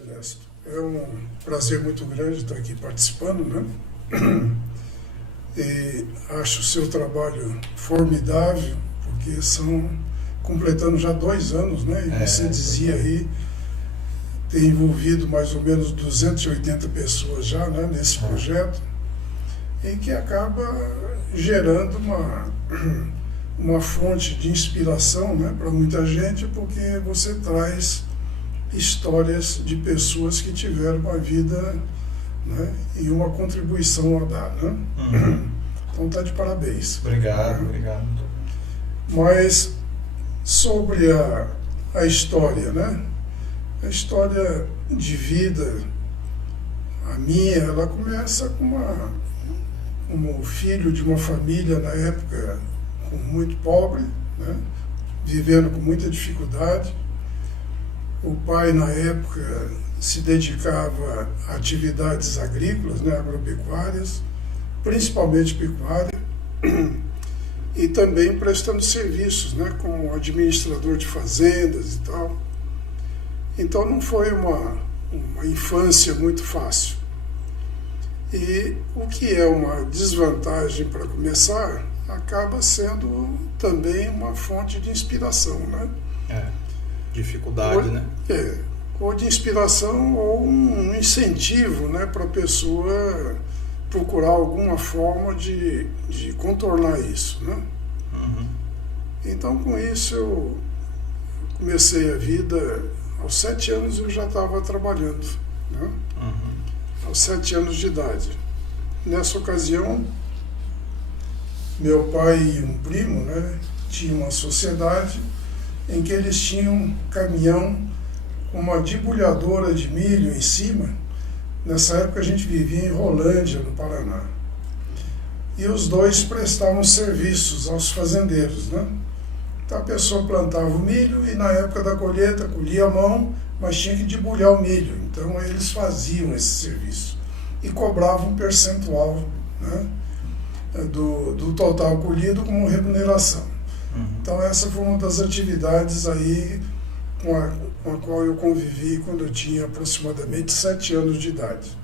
Ernesto. É um prazer muito grande estar aqui participando, né? E acho o seu trabalho formidável, porque são completando já 2 anos, né? E você dizia aí, ter envolvido mais ou menos 280 pessoas já, né, nesse projeto, e que acaba gerando uma fonte de inspiração, né, para muita gente, porque você traz histórias de pessoas que tiveram uma vida, né, e uma contribuição a dar, né? Então tá de parabéns. Obrigado, obrigado. Mas sobre a história, né? A história de vida, a minha, ela começa como filho de uma família na época muito pobre, né? Vivendo com muita dificuldade. O pai, na época, se dedicava a atividades agrícolas, né, agropecuárias, principalmente pecuária, e também prestando serviços, né, como administrador de fazendas e tal. Então não foi uma infância muito fácil. E o que é uma desvantagem para começar, acaba sendo também uma fonte de inspiração, né? Dificuldade, né? Ou de inspiração ou um incentivo, né, para a pessoa procurar alguma forma de contornar isso, né? Então, com isso, eu comecei a vida. Aos 7 anos eu já estava trabalhando, né? Aos 7 anos de idade. Nessa ocasião, meu pai e um primo, né, tinham uma sociedade em que eles tinham um caminhão com uma debulhadora de milho em cima. Nessa época a gente vivia em Rolândia, no Paraná. E os dois prestavam serviços aos fazendeiros, né? Então a pessoa plantava o milho e na época da colheita colhia a mão, mas tinha que debulhar o milho. Então eles faziam esse serviço e cobravam um percentual, né, do total colhido como remuneração. Então essa foi uma das atividades aí com a qual eu convivi quando eu tinha aproximadamente 7 anos de idade.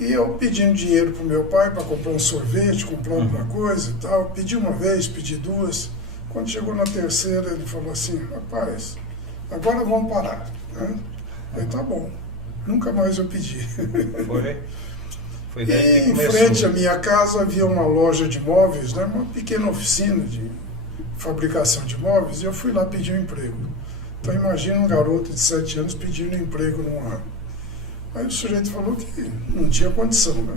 E eu pedindo dinheiro para o meu pai para comprar um sorvete, comprar alguma coisa e tal. Pedi uma vez, pedi 2. Quando chegou na terceira, ele falou assim: rapaz, agora vamos parar, né? Aí tá bom. Nunca mais eu pedi. Foi daí que em começou. frente à minha casa havia uma loja de móveis, né? Uma pequena oficina de fabricação de móveis, e eu fui lá pedir um emprego. Então imagina um garoto de 7 anos pedindo um emprego numa... Aí o sujeito falou que não tinha condição, né?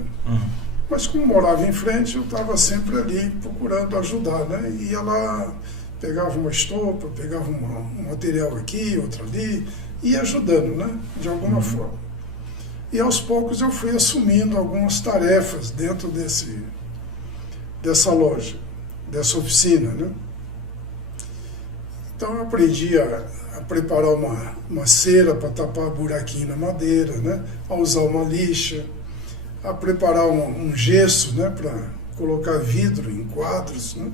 Mas como morava em frente, eu estava sempre ali procurando ajudar, né? Ia lá, pegava uma estopa, pegava um material aqui, outro ali, ia ajudando, né? De alguma forma. E aos poucos eu fui assumindo algumas tarefas dentro dessa loja, dessa oficina, né? Então eu aprendi a preparar uma cera para tapar buraquinho na madeira, né? A usar uma lixa, a preparar um gesso, né, para colocar vidro em quadros, né?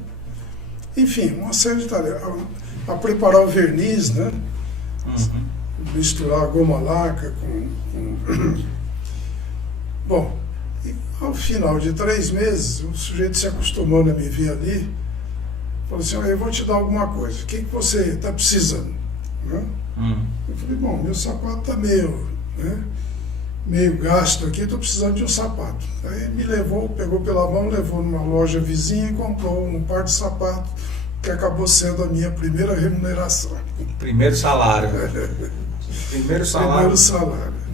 Enfim, uma série de tarefas. A preparar o verniz, né? Misturar a goma laca com... Bom, e ao final de 3 meses, o sujeito se acostumando a me ver ali, falou assim: eu vou te dar alguma coisa, o que você está precisando? Né? Eu falei: bom, meu sapato está meio gasto aqui, estou precisando de um sapato. Aí me levou, pegou pela mão, levou numa loja vizinha e comprou um par de sapatos, que acabou sendo a minha primeira remuneração. Primeiro salário. Primeiro salário.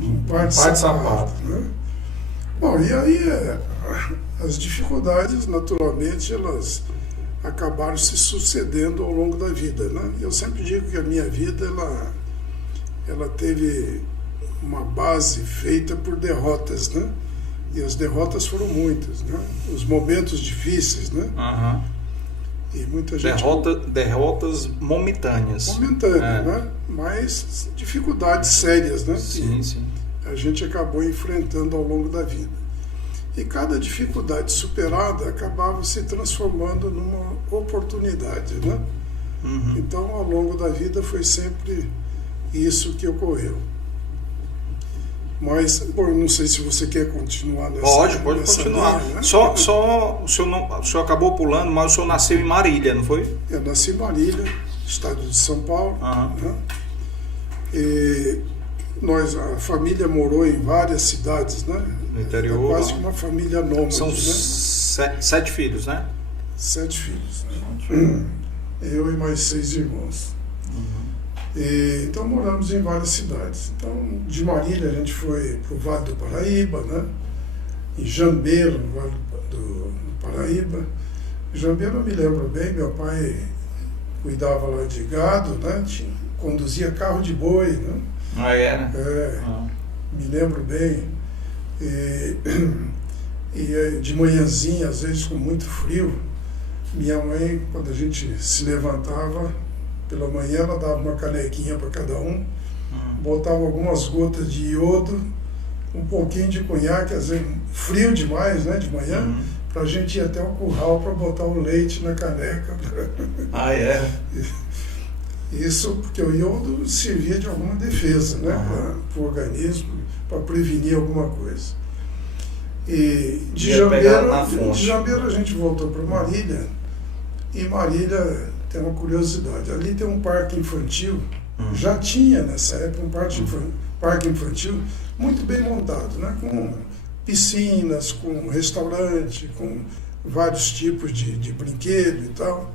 Um par de sapato. Né? Bom, e aí as dificuldades, naturalmente, elas acabaram se sucedendo ao longo da vida, né? Eu sempre digo que a minha vida, ela teve uma base feita por derrotas, né? E as derrotas foram muitas, né? Os momentos difíceis, né? E muita gente... Derrotas momentâneas. Momentâneas, né? Mas dificuldades sérias, né? Sim, sim. A gente acabou enfrentando ao longo da vida. E cada dificuldade superada acabava se transformando numa oportunidade, né? Então, ao longo da vida, foi sempre isso que ocorreu. Mas, pô, eu não sei se você quer continuar nessa. Pode nessa continuar. linha, né? Só o senhor acabou pulando, mas o senhor nasceu em Marília, não foi? Eu nasci em Marília, estado de São Paulo. Né? E a família morou em várias cidades, né? No interior. É quase que uma família nômade. São né? 7 filhos, né? 7 filhos. Né? Eu e mais 6 irmãos. Então moramos em várias cidades. Então, de Marília a gente foi para o Vale do Paraíba, né? Em Jambeiro, no Vale do Paraíba. Jambeiro eu me lembro bem, meu pai cuidava lá de gado, né? Conduzia carro de boi, né? Ah, né? Me lembro bem. E de manhãzinha, às vezes com muito frio, minha mãe, quando a gente se levantava, pela manhã ela dava uma canequinha para cada um, botava algumas gotas de iodo, um pouquinho de conhaque, às vezes frio demais, né, de manhã, para a gente ir até o curral para botar o leite na caneca. Isso porque o iodo servia de alguma defesa, né, para o organismo, para prevenir alguma coisa. E de Jambeiro a gente voltou para Marília, e Marília tem uma curiosidade, ali tem um parque infantil, já tinha nessa época um parque infantil muito bem montado, né, com piscinas, com restaurante, com vários tipos de brinquedo e tal,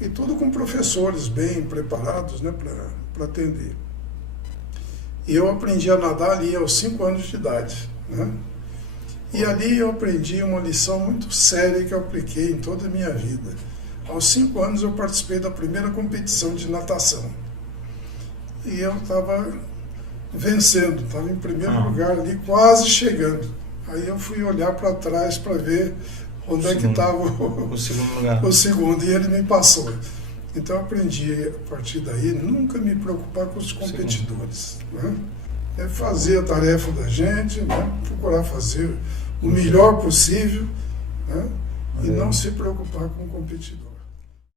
e tudo com professores bem preparados, né, para atender. E eu aprendi a nadar ali aos 5 anos de idade, né? E ali eu aprendi uma lição muito séria que eu apliquei em toda a minha vida. Aos 5 anos eu participei da primeira competição de natação. E eu estava vencendo, estava em primeiro lugar ali, quase chegando. Aí eu fui olhar para trás para ver onde é que estava o segundo lugar. O segundo, e ele me passou. Então eu aprendi a partir daí nunca me preocupar com os competidores. Né? É fazer a tarefa da gente, né? Procurar fazer o melhor possível, né? E não se preocupar com o competidor.